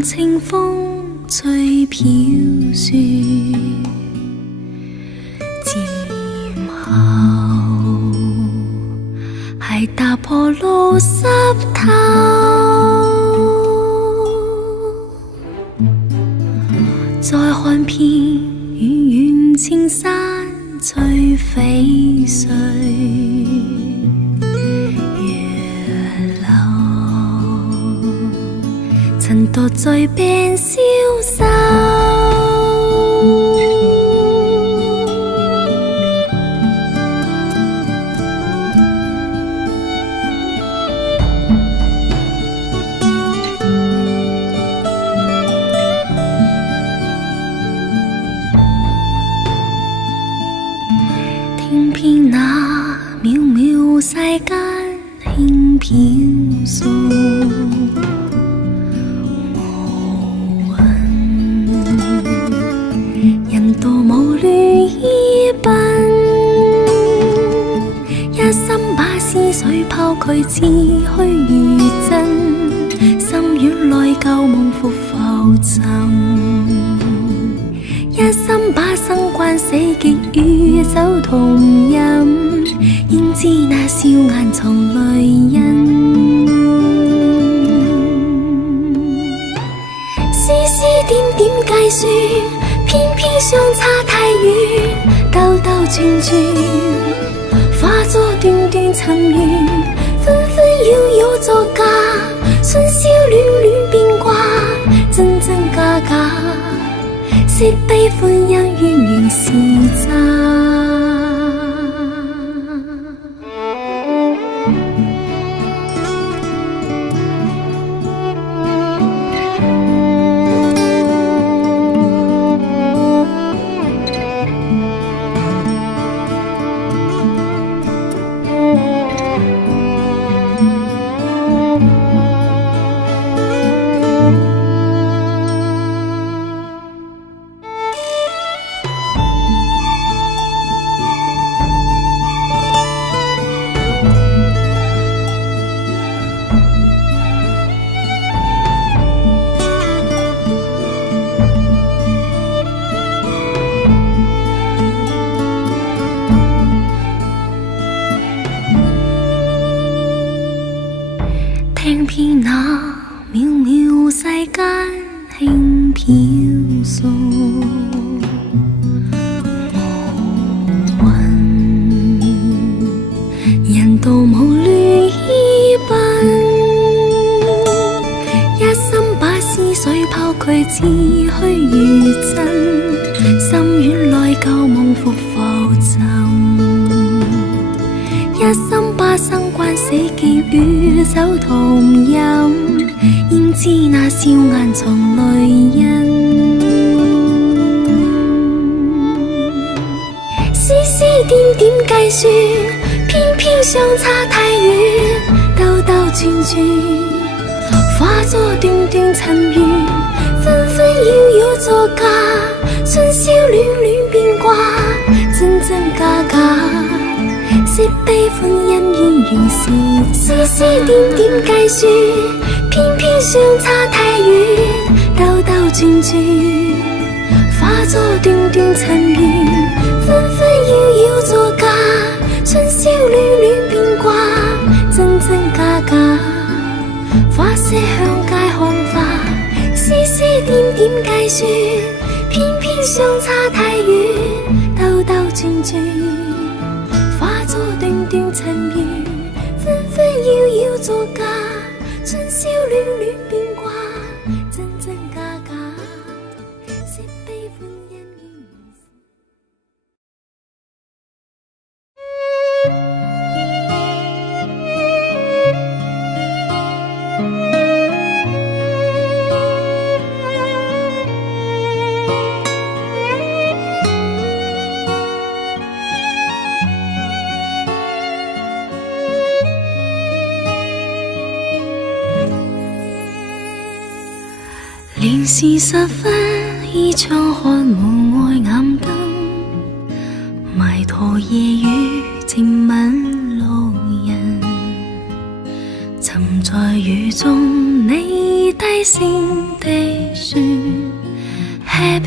任清风吹飘雪，漸後係踏破路濕透，再看遍遠遠青山翠翡翠，月流曾獨醉便消瘦。聽遍那渺渺世間輕飄送，無雲人道無戀依奔，一心把思緒拋拒似虛如真，心軟內舊夢復浮沉，一心把生關死極與酒同飲，應知那笑顏藏淚印。絲絲點點計算，偏偏相差太遠，兜兜轉轉，化作段段尋緣，紛紛擾擾作假，春宵戀戀變卦，真真假假。惜悲歡恩怨原是詐。聽遍那渺渺世間輕飄送，無雲人道無戀依奔，一心把思緒拋拒似虛如真，心軟內舊夢復浮沉，一心把生關死結與酒同飲，應知那笑顏藏淚印。絲絲點點計算，偏偏相差太遠，兜兜轉轉，化作段段尋緣，紛紛擾擾作假，春宵戀戀變卦，真真假假。惜悲歡恩怨原是絲絲點點計算，偏偏相差太遠，兜兜轉轉，化作段段尋緣，紛紛擾擾作假，春宵戀戀變卦，真真假假。花色向街看花，絲絲點點計算，偏偏相差太遠，兜兜轉轉，化作段段尋緣，紛紛擾擾作假，春宵戀戀變卦，真真假假。惜悲歡恩怨。年是十分，依窗看門外暗燈，迷途夜雨靜吻路人，沉在雨中你低聲的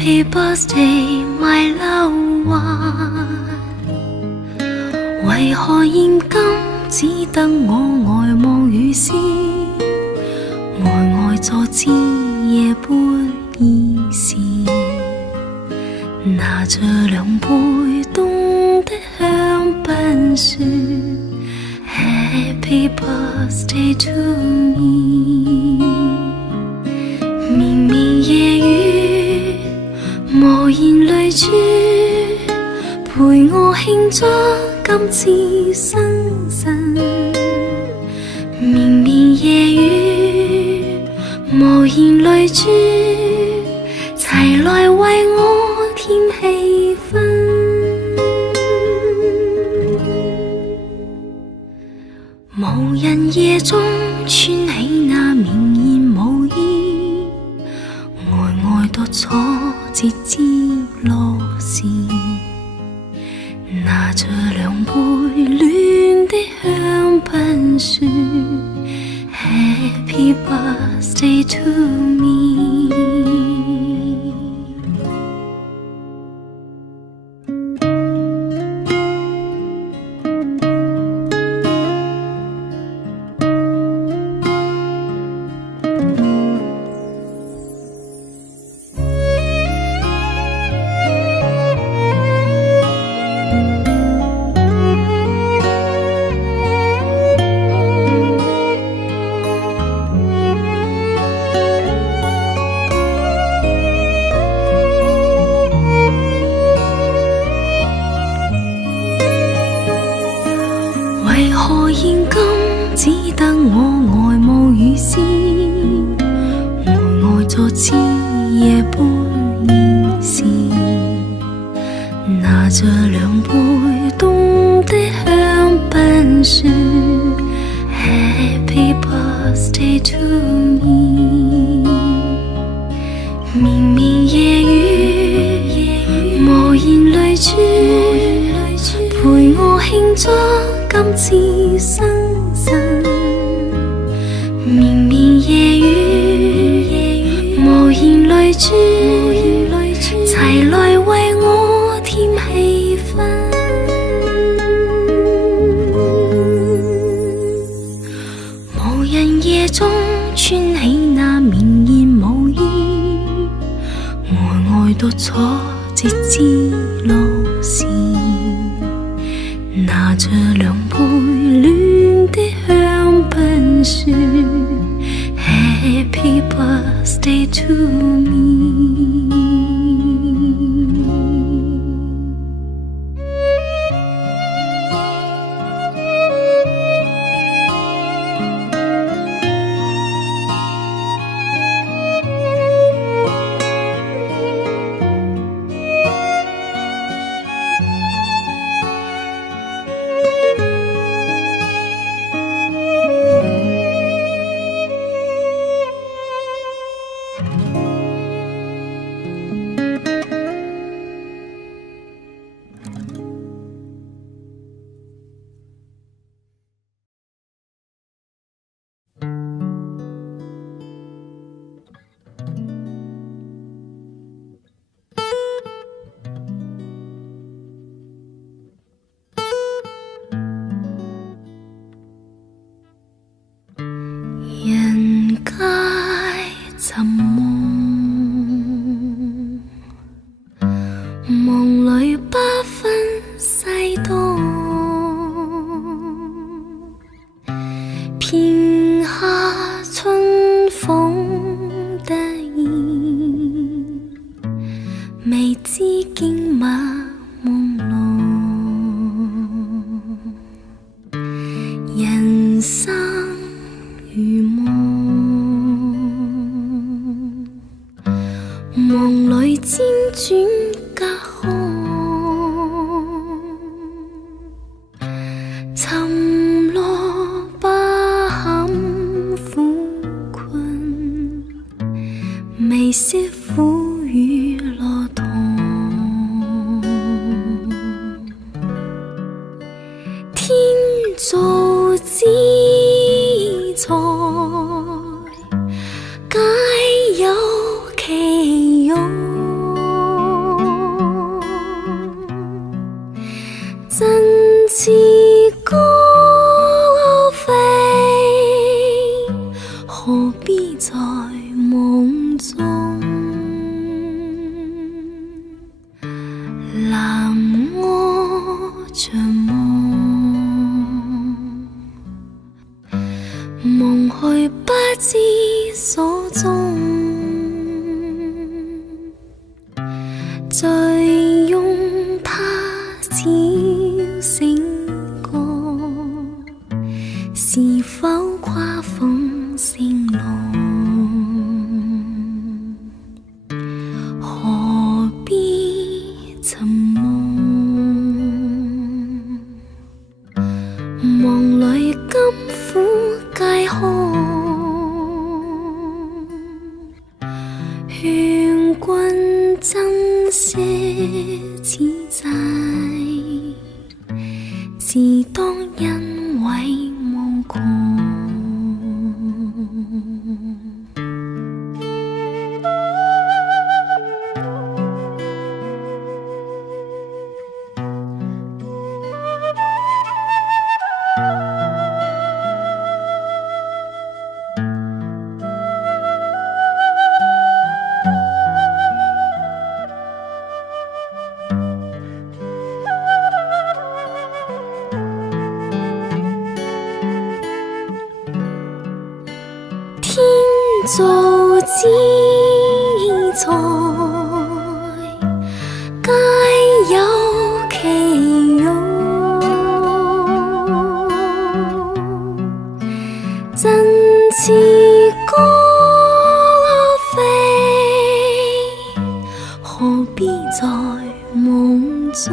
Happy birthday, my loved one。為何現今只得我呆望雨絲，呆呆坐知夜半已時，拿着兩杯凍的香檳說 Happy birthday to me。 綿綿夜雨無言淚珠，陪我慶祝今次生辰。綿綿夜雨無言淚珠，齊來為我添氣氛。無人夜中穿起那綿延舞衣，呆呆獨坐節肢落時，拿着兩杯暖的香檳說 Happy birthday to me。 為何現今只得我呆望雨絲，呆呆坐知夜半已時，拿着兩杯凍的香檳說 Happy birthday to me。 綿綿夜雨無言淚珠，陪我慶祝今次生辰。綿綿夜雨無言淚珠，齊來為我添氣氛。無人夜中穿起那綿延舞衣，呆呆獨坐節肢落時，拿着兩杯暖的香檳說 Happy birthday to me。 人皆尋夢，夢裏不分西東，片刻春風得意，未知經脈朦朧，人生如夢，夢裏輾轉隔空，沉落不堪苦困，未識苦與樂同，天造之材皆有其用，高飞，何必在梦中？揽我着梦，梦去不知所踪，再用它吵醒过，是否跨风声浪？何必沉梦？梦里甘苦皆空，勸君珍惜此際，自當因為無窮。天造之材，皆有其用。振翅高飛，何必在夢中？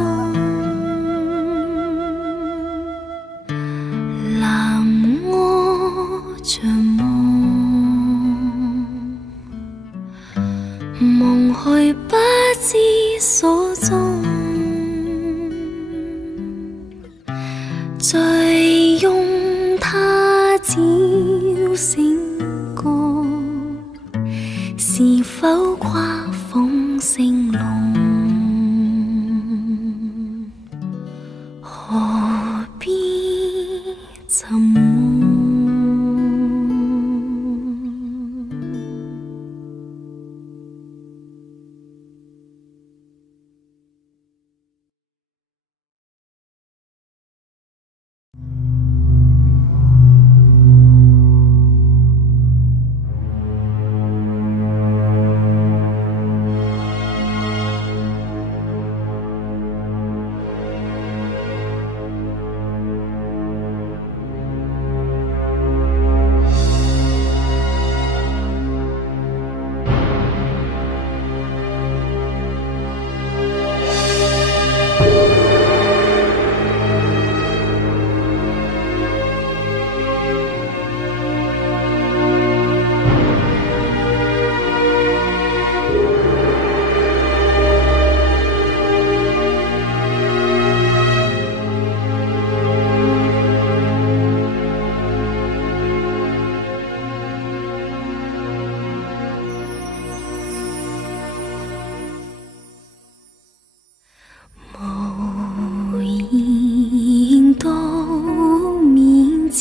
攬我着夢，夢去不知所蹤，再用它吵醒過，是否跨風聲浪？何必沉夢？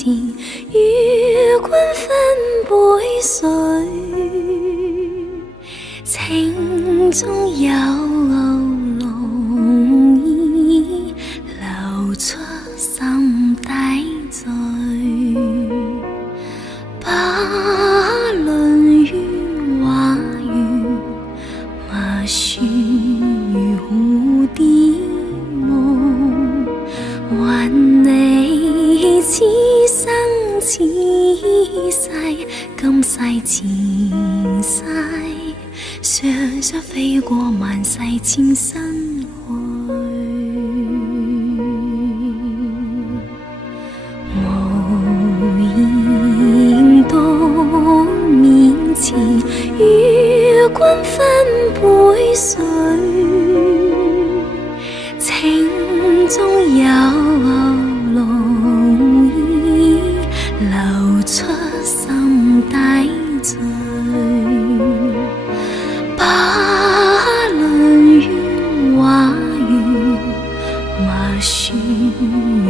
与君分杯水，情中有濃意流出心底醉，不論怨或緣，默書如蝴蝶夢，還你此生此世，今世前世，雙雙飛過萬世千身去。無言到面前，與君分杯水，情中有濃意流出心底醉，不論怨或緣，默書如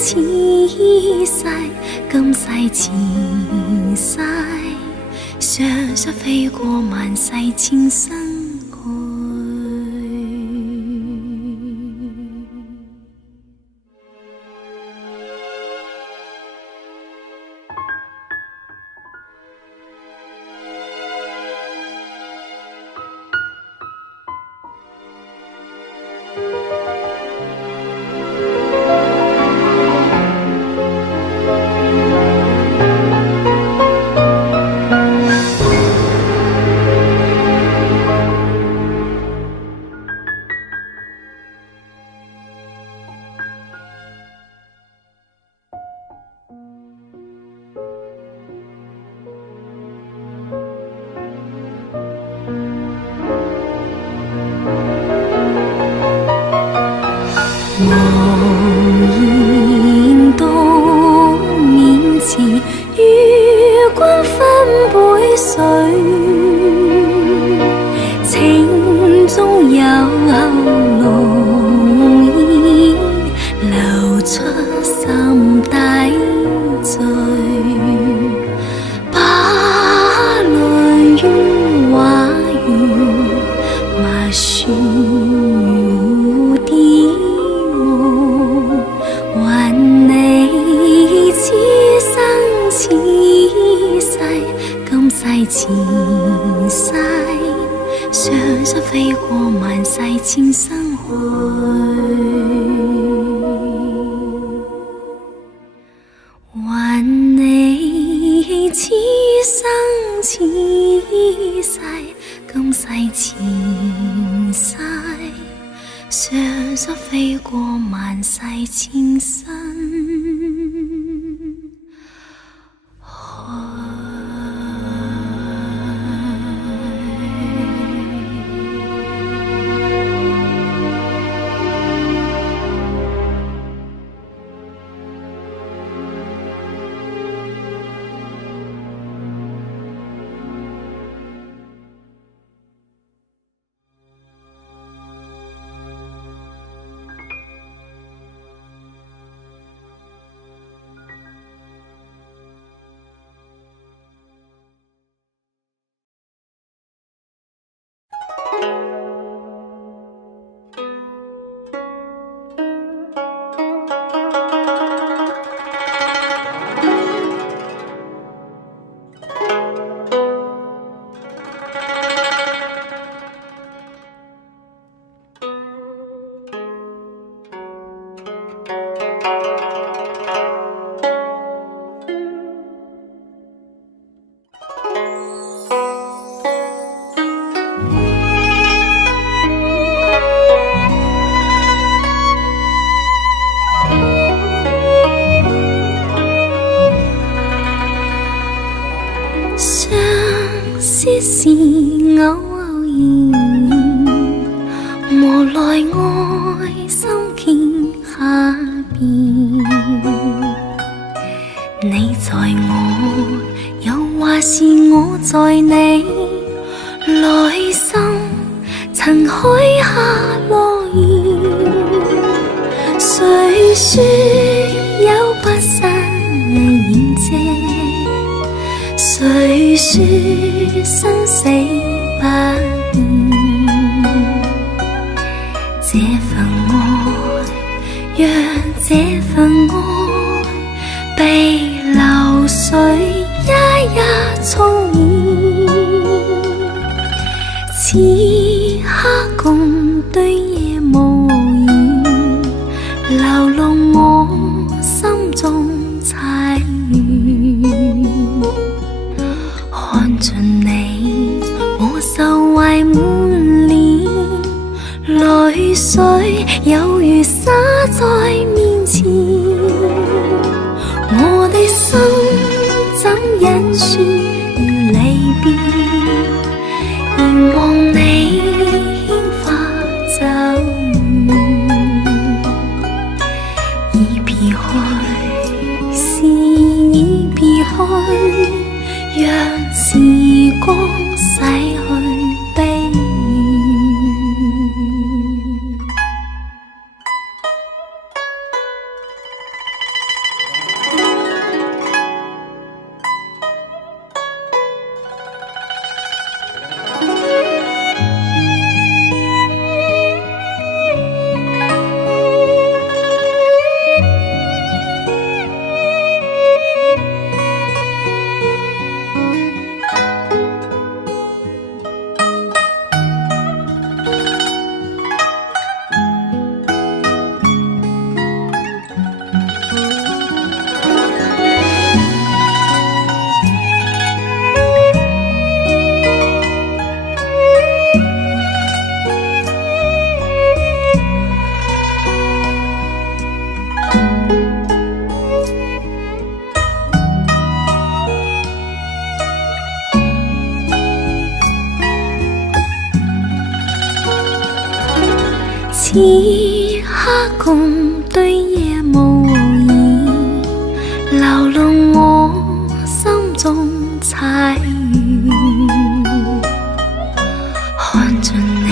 此世，今世前世，常常飛過萬世千生愛。茫然到面前，與君分杯水，情中有濃煙流出心底醉，把淚於畫緣默說蝴蝶夢，還你此生此世，今世前世，常常飛過萬世千生去。還你此生此世，今世前世，常常飛過萬世千生。是偶然，無奈愛心傾下邊，你在我，又或是我在你內心，曾許下諾言，誰說有不失現藉？誰說生死不變？這份愛，讓這份愛被流水一一沖染。此刻共對夜無言，流露我心中惻緣。看盡你，我愁懷滿臉，淚水有如灑在面前。我的心怎忍說要離別，凝望你牽花走遠，已別去，是已別去。讓時光洗去悲怨。此刻共對夜無言，流露我心中猜緣。看盡你，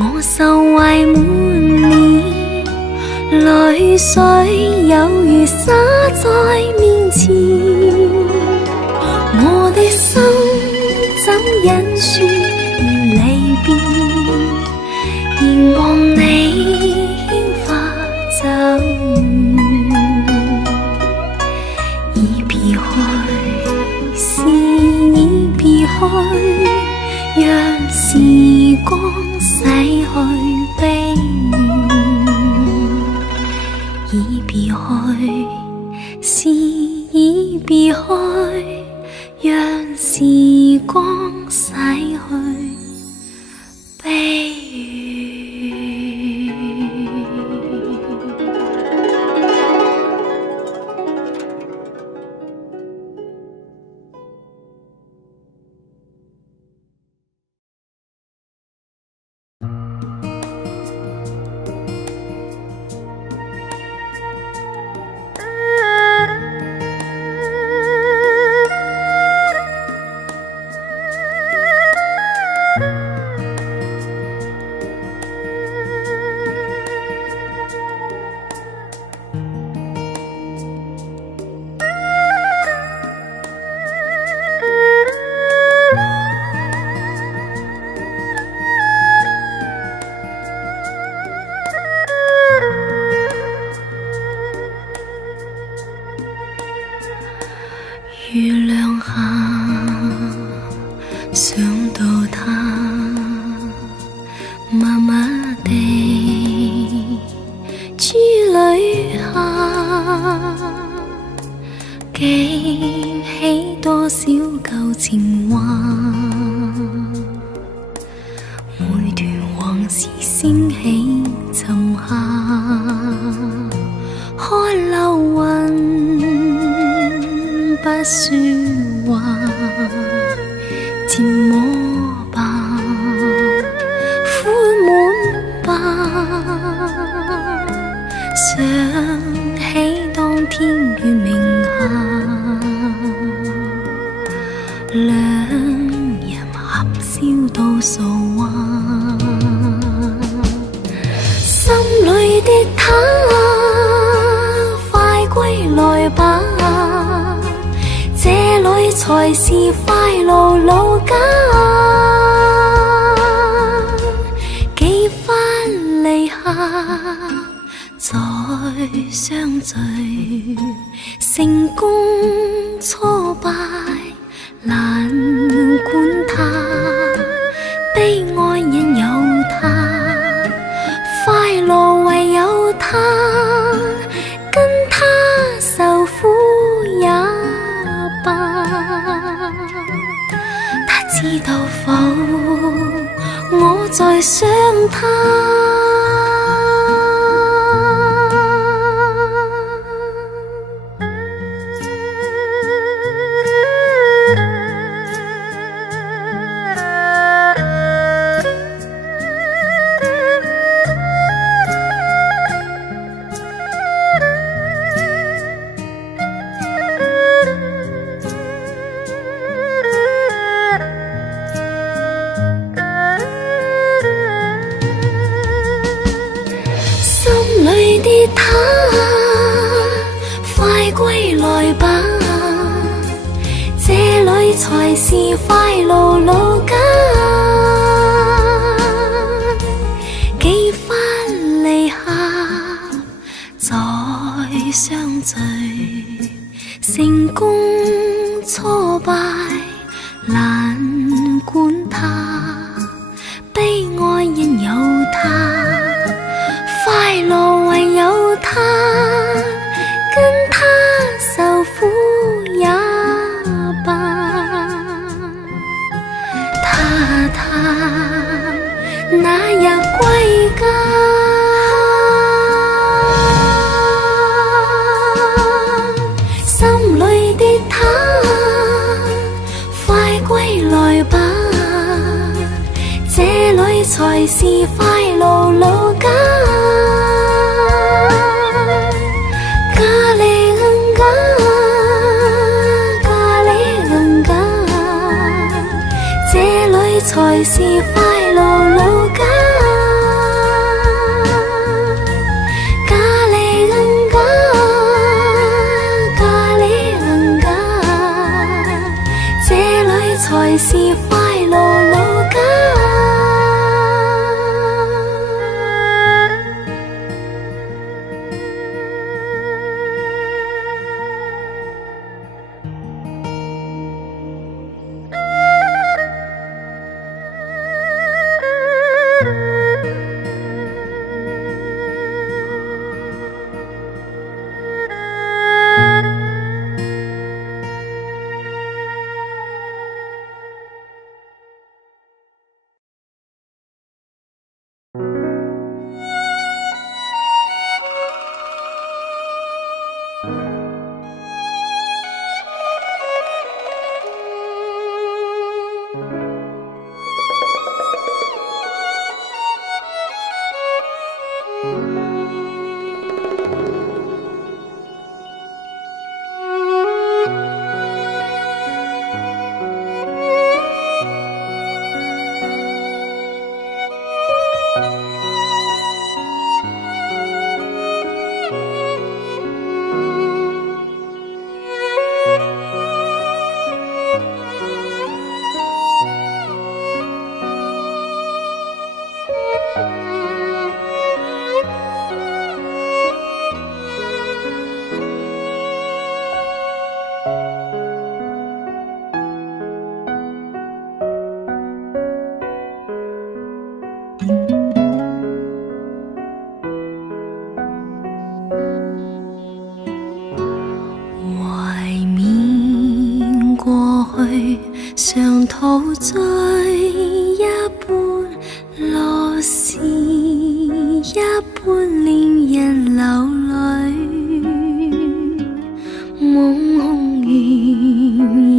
我受懷滿面，淚水有如灑在面前。我的心怎忍說要離別，凝望你牽發走遠。已別去，是已別去，讓時光洗去悲怨。已別去，是已別去，讓時光洗去悲怨。月亮下，想到他，默默地珠淚下，記起多少舊情話，每段往事升起沉下，看流雲不說話，漸摸吧，苦悶吧，想起當天月明下，兩人合笑倒數話，心裏的他，快歸來吧，這裏才是快樂老家。幾番離合，再相聚，成功挫敗難管它，悲哀因有他，快樂唯有他，跟他受苦也他知道否？我在想他。他，快歸來吧，這裏才是快樂老家。幾番離合，再相聚，成功挫敗難管它，悲哀因有他，快樂唯有他，跟他受苦也罷。他那日歸家，心裏的他，快歸來吧，這裏才是快樂老家。咖喱人家，咖喱人家，這裏才是快樂老家。咖喱人家，咖喱人家，這裏才是快樂老家。常陶醉一般，樂事一般，令人流淚。夢紅如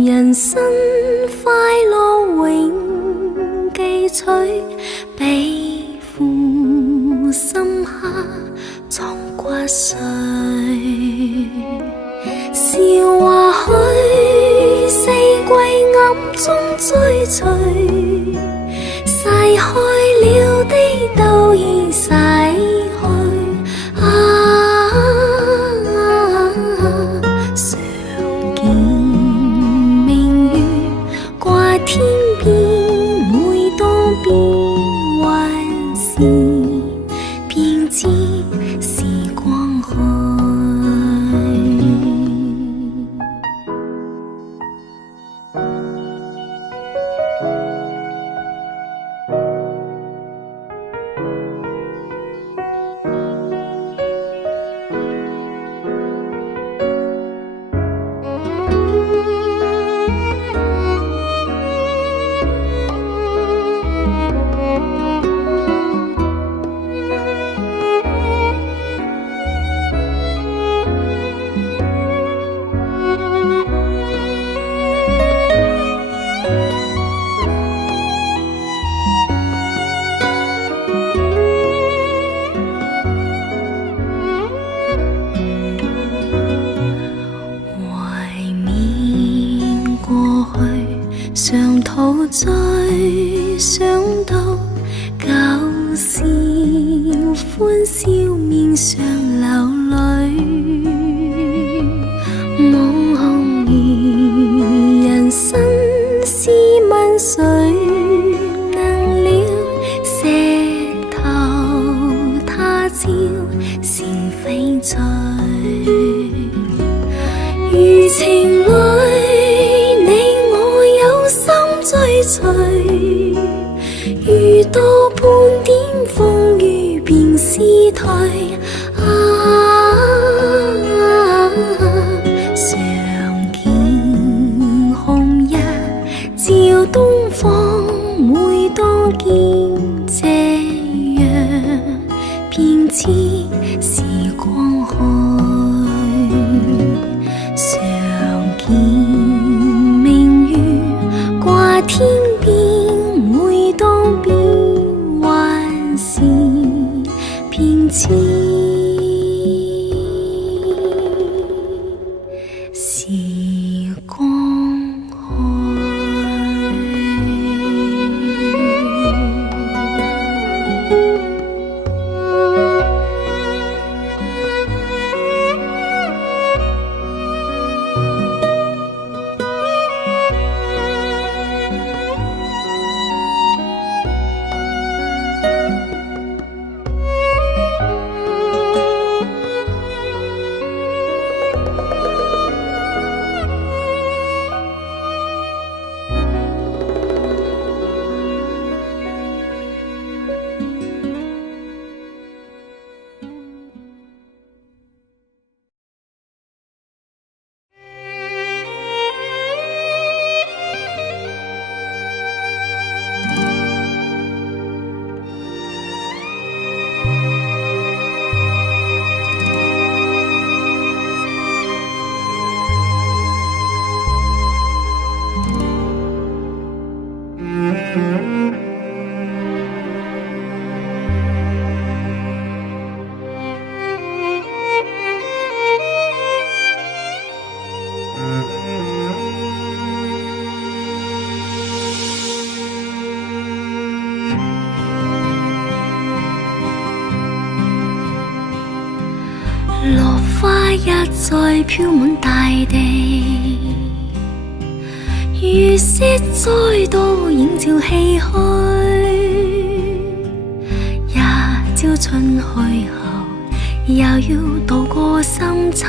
人生快樂永記取，比負深刻藏骨髓。笑話許四季暗中追隨，逝開了的都已逝去。常見明月掛天邊，每當變幻時，便知時光去。常陶醉，想到舊時歡笑面上流淚。夢紅如人生，試問誰能了？石頭他朝成翡翠，如情侶追隨，遇到半點風雨便思退。常見紅日照東方，每當見這樣，便知時光去。常見天邊每當變幻落花一再飘满大地，月色再度映照唏嘘。一朝春去后，又要渡過深秋，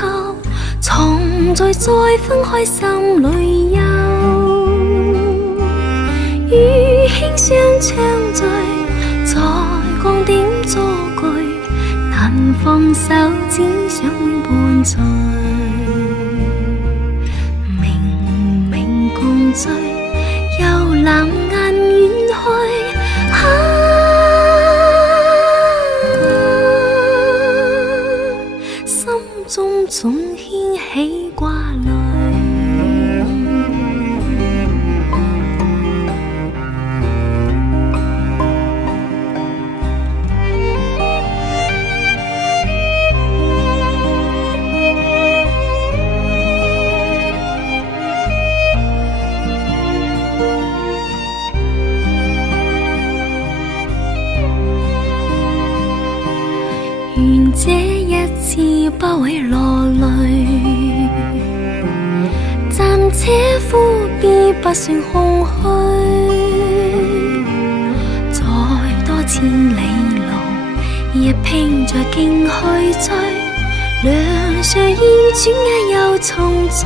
藏在再分開心裏憂。與輕聲唱醉，在鋼點作句。難放手，只想永伴隨。明明共醉，又冷眼遠去。心中總掀起掛慮。願這一次不會落淚，暫且呼別不算空虛。再多千里路，亦拼着勁去追。兩相依轉眼又重聚，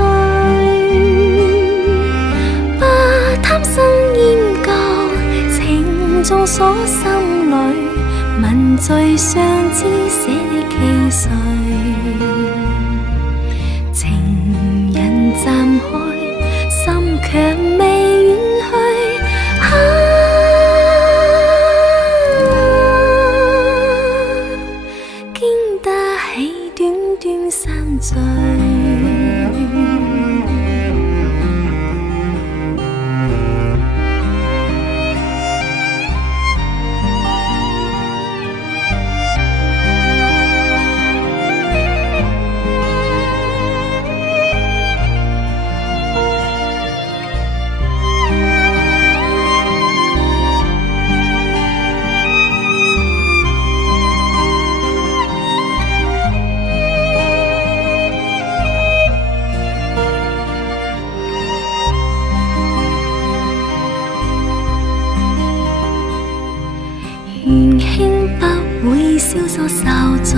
不貪新厭舊，情眾鎖心裏。問最相知寫的寄誰？情人暫開，心卻未遠去。經得起短短散聚。願輕不會消疏受罪，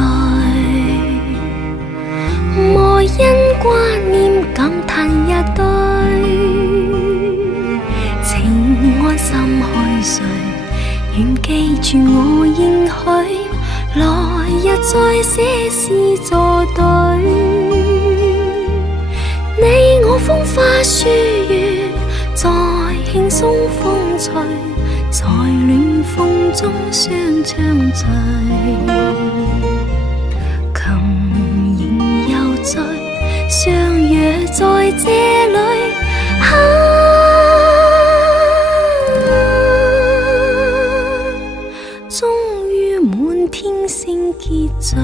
莫因掛念感嘆一堆。情安心去睡，願記住我應許，來日再寫詩作對。你我風花雪月，在輕鬆風吹。在暖風中相唱醉，琴弦又醉，相約在這裏。終於滿天星結聚。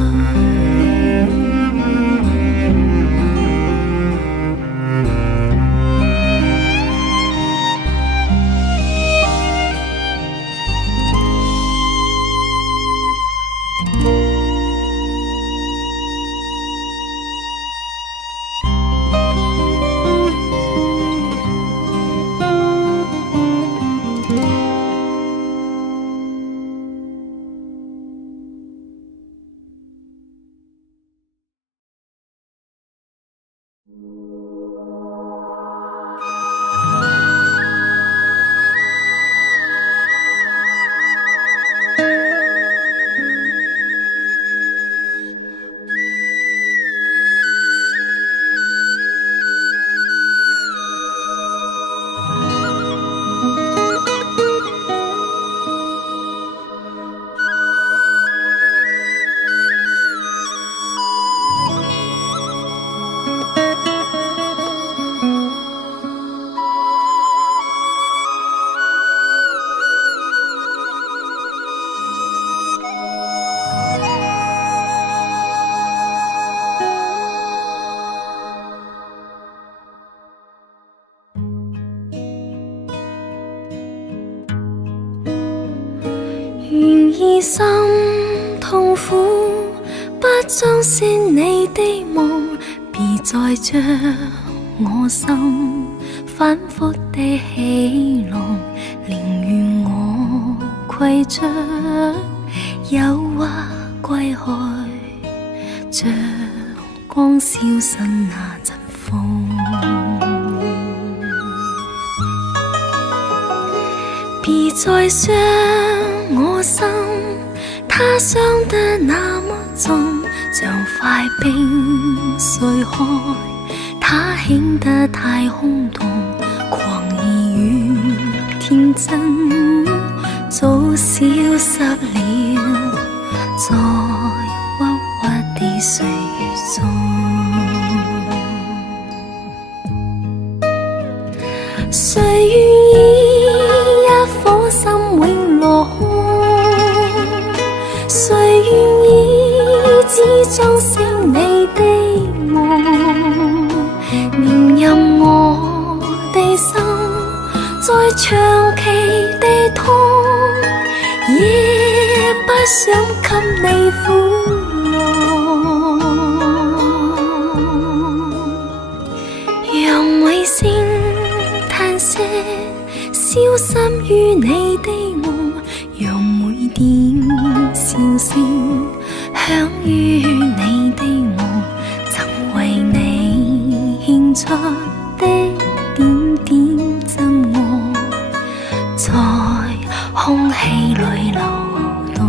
心痛苦，不相信你的梦，别再将我心反复地起弄，宁愿我携着诱惑归去，像光消失那阵风。别再伤我心，它伤得那么重，像块冰碎开，它顯得太空洞，狂意與天真早消失了，在鬱鬱的歲月中。誰願意一顆心永落空？誰願意只裝成你的夢？連任我的心再長期地痛，也不想給你苦樂。讓每聲嘆息消失於你的夢，讓每點笑聲響於你的夢，曾為你獻出的點點真愛，在空氣裏流動。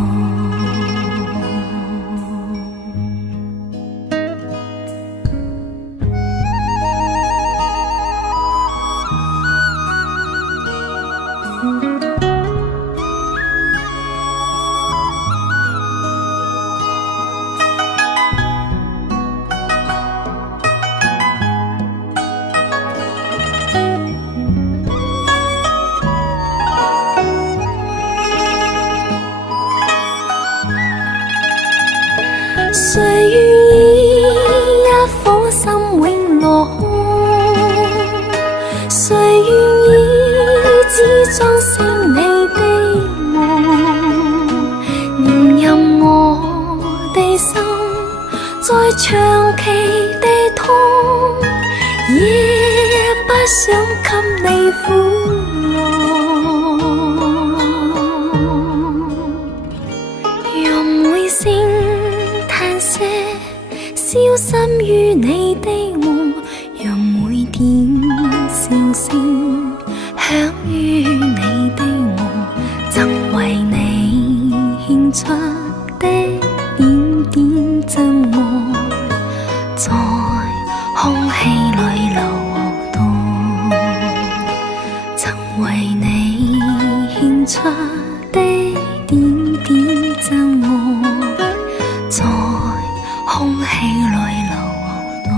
誰願意一顆心永落空？誰願意只裝成你的夢？連任我的心再長期地痛，也不想給你苦樂。讓每聲嘆息消失於你的夢，讓每點笑聲響於你的夢，曾為你獻出的點點真愛，在空氣裏流動，曾為你獻出的點點真愛，在空氣裏流動。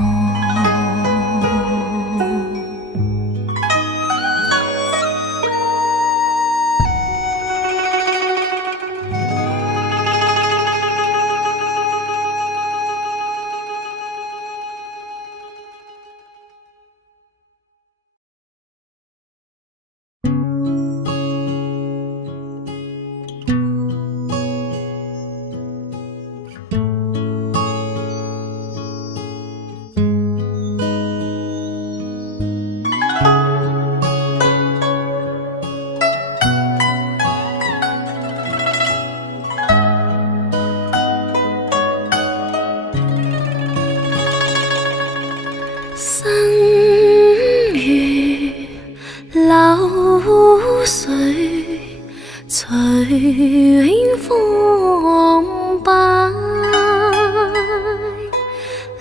新月流水隨風擺，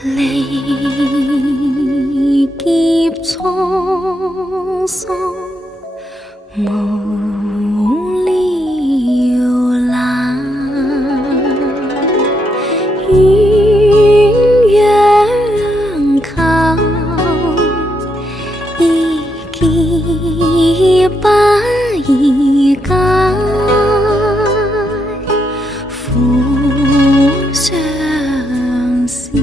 離劫滄桑無了難，鴛鴦靠一劫不移解，苦相思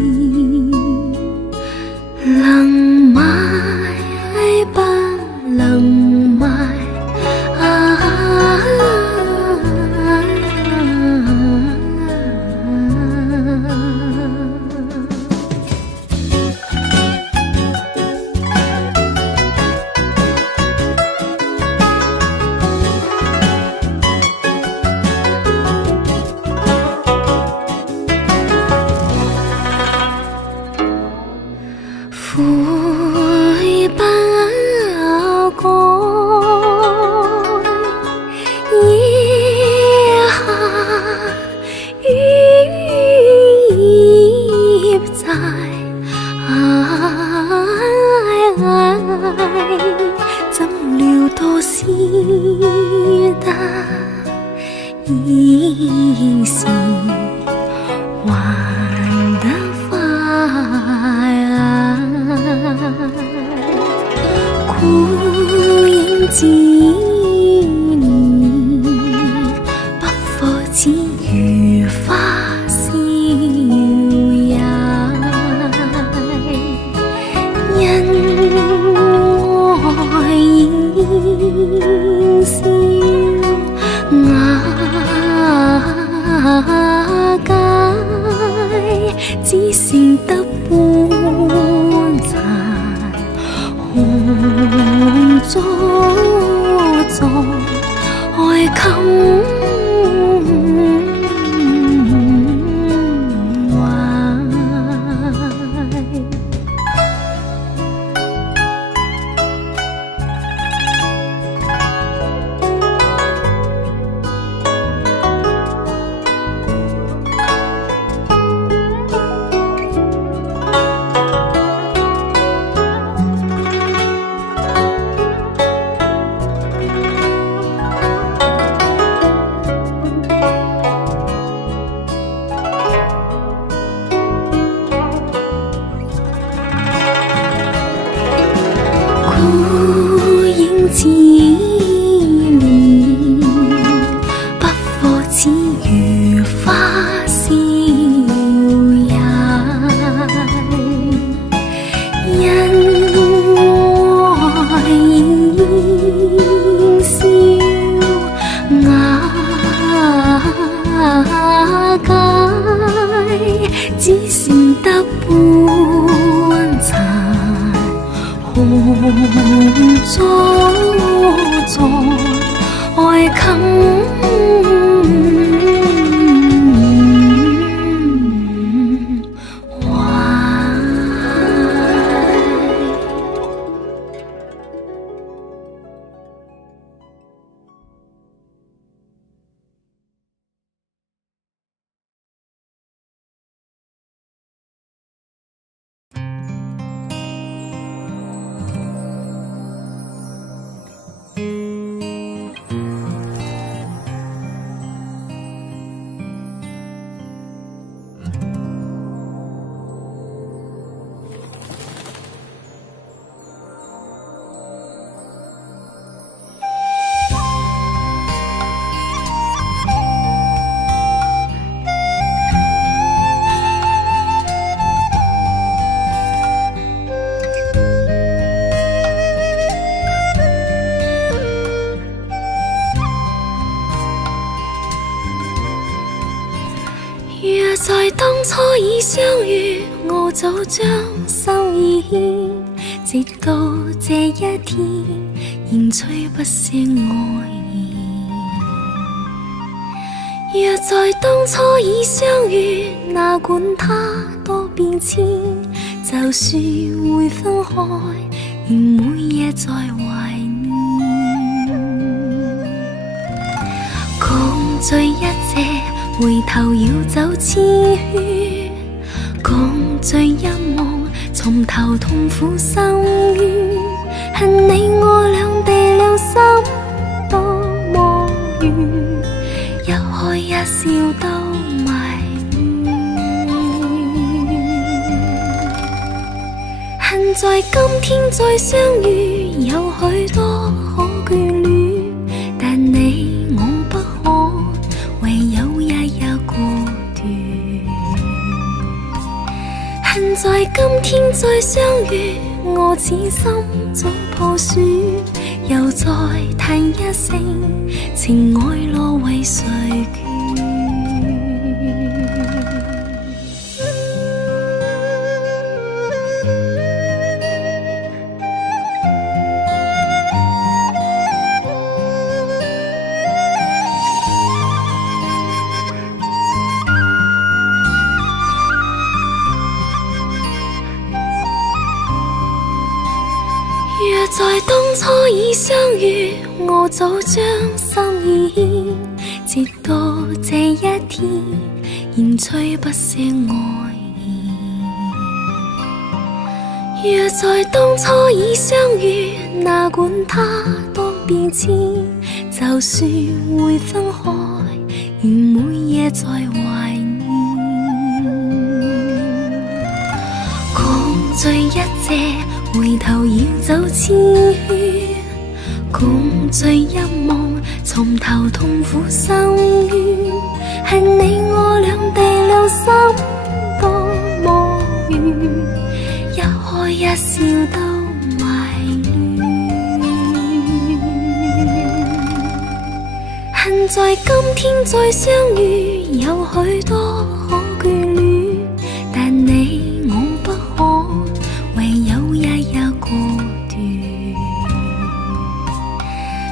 能埋不能埋。依稀玩得快啊，孤影自怜，不vor只如花笑也，因愛現笑瓦解，只剩得半殘紅燭作愛襟孤影自憐，不vor只如花笑也，因愛現笑瓦解，只剩得半殘紅燭作愛襟若在當初已相遇，我早將心意牽，直到這一天，仍吹不聲愛意。若在當初已相遇，哪管它多變遷，就算會分開，仍每夜在懷念。共聚一隻回頭要走千圈，共聚一夢，從頭痛苦深淵。恨你我兩地兩心多麼遠，一開一笑都迷戀。恨在今天再相遇，有許多可眷戀，但你我不可，唯有一個斷。恨在今天再相遇，我此心早破損，又再嘆一聲，情愛落為誰決？若在當初已相遇，我早將心意牽，直到這一天，仍吹不聲愛意。若在當初已相遇，哪管它多變遷，就算會分開，願每夜在懷念。共聚一夜，回頭要走千圈。共聚一夢，從頭痛苦深淵。係你我兩地兩心多麼遠，一開一笑都迷亂。恨在今天再相遇，有許多可眷戀，但你我不可，唯有一日過斷。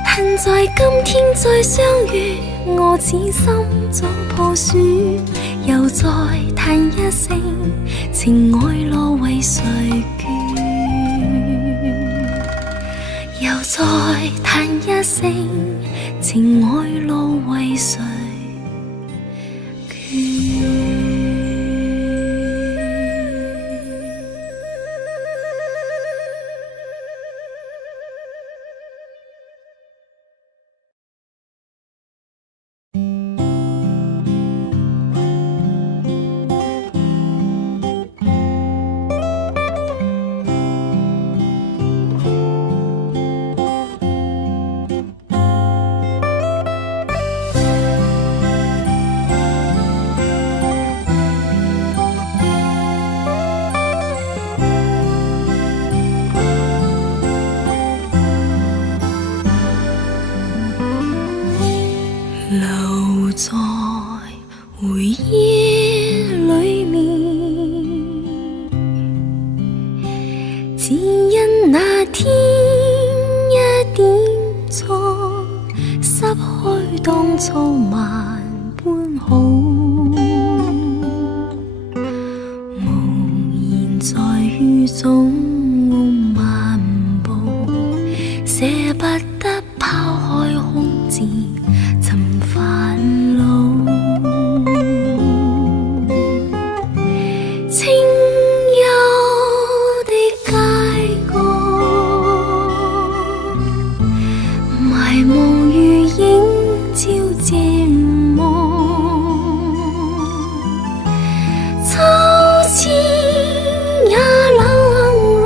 恨在今天再相遇，我此心早破損，又再嘆一聲，情愛落為誰眷？又再嘆一聲，情愛落為誰眷？留在回憶裏面，只因那天一點錯，失去當初萬般好，無言在雨中漫步，捨不得拋開空自尋煩惱。清幽的街角，迷霧如影照漸望，秋千也冷落，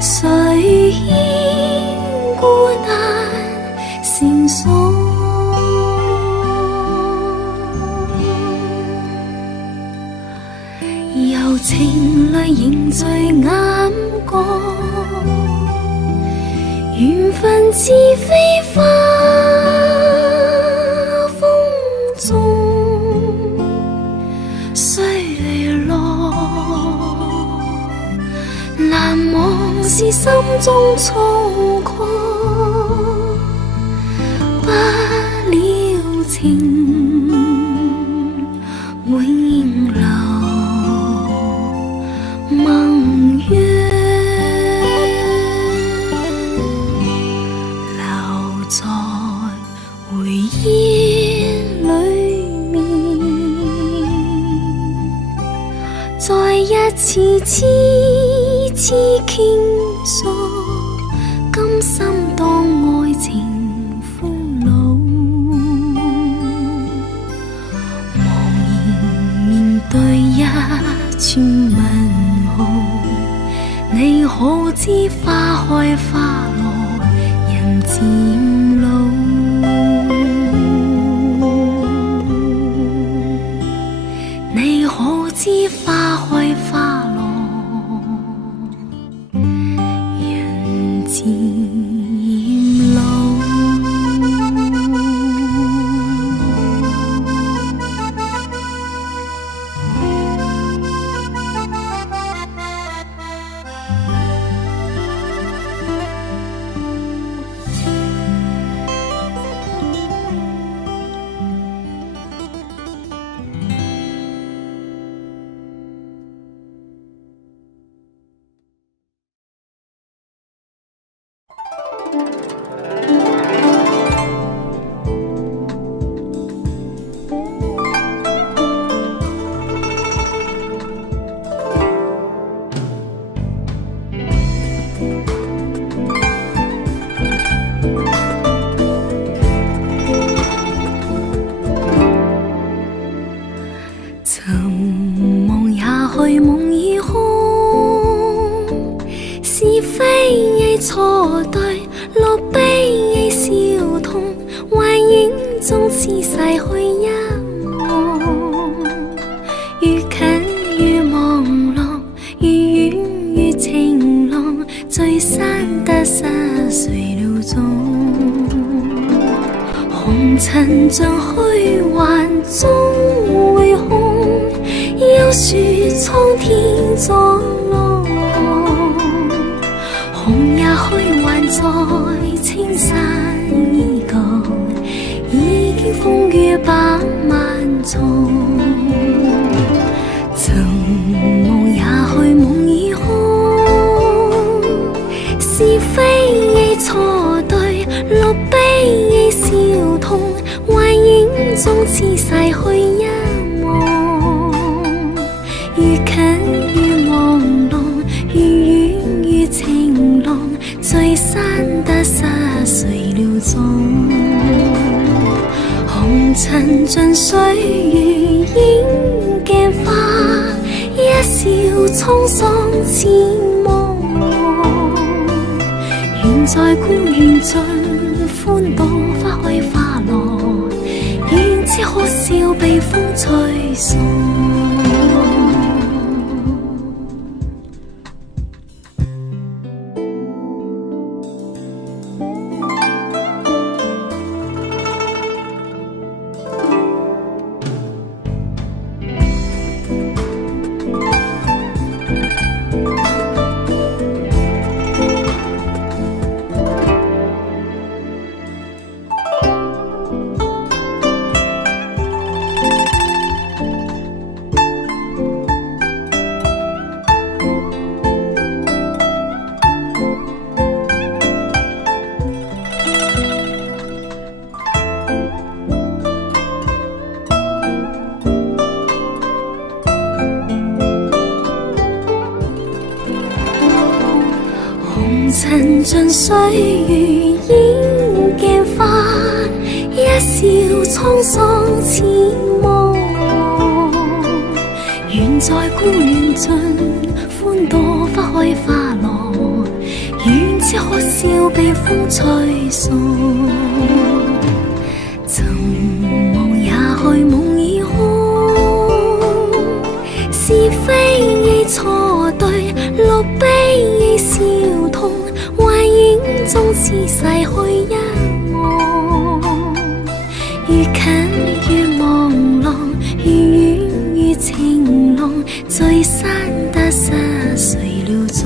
誰牽孤單線索？柔情淚凝聚眼角，緣分似飛花風中碎落，難忘是心中衝過，不了情永留盟約，留在回憶裏面，再一次痴痴傾訴，甘心當愛情俘虜，茫然面對一串問號，你可知花開花落人漸老？你可知花開花落人漸老？中似逝去一梦，愈近愈朦朧，愈远愈晴朗，聚散得失谁料中。红尘像虚幻终会空，幽树苍天作浪，红也虚幻在青山依旧，已经风雨百万重。曾梦也去梦已空，是非亦错对，落悲亦笑痛，幻影中似逝去一梦，愈近愈朦朧，愈远愈晴朗，聚散得失谁料中。红尘尽岁月映镜花，一笑沧桑似梦。愿在孤愿尽，欢度花开花落，愿知可笑被风吹送。红尘尽岁月映镜花，一笑沧桑似梦。愿在孤愿尽，欢度花开花落，愿知可笑被风吹送。曾梦也去梦已空，是非亦错对，落悲亦笑痛，幻影中似逝去一梦，愈近愈朦浪，愈远愈晴朗，聚散得失谁料中。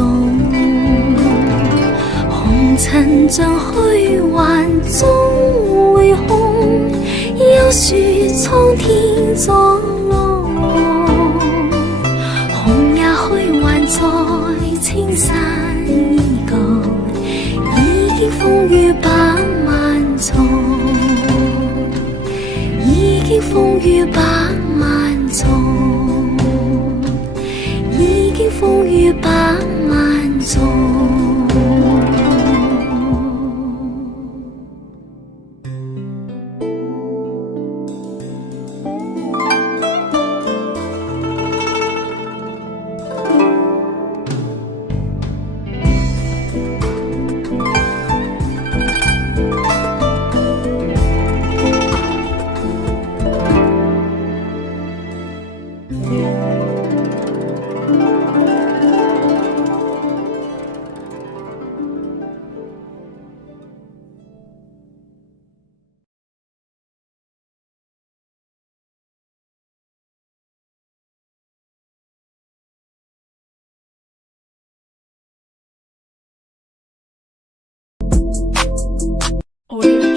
红尘像虚幻终会空，幽树苍天作浪，红也虚幻在青山依旧，已经风雨百万重，已经风雨百万重，已经风雨百万重。Audio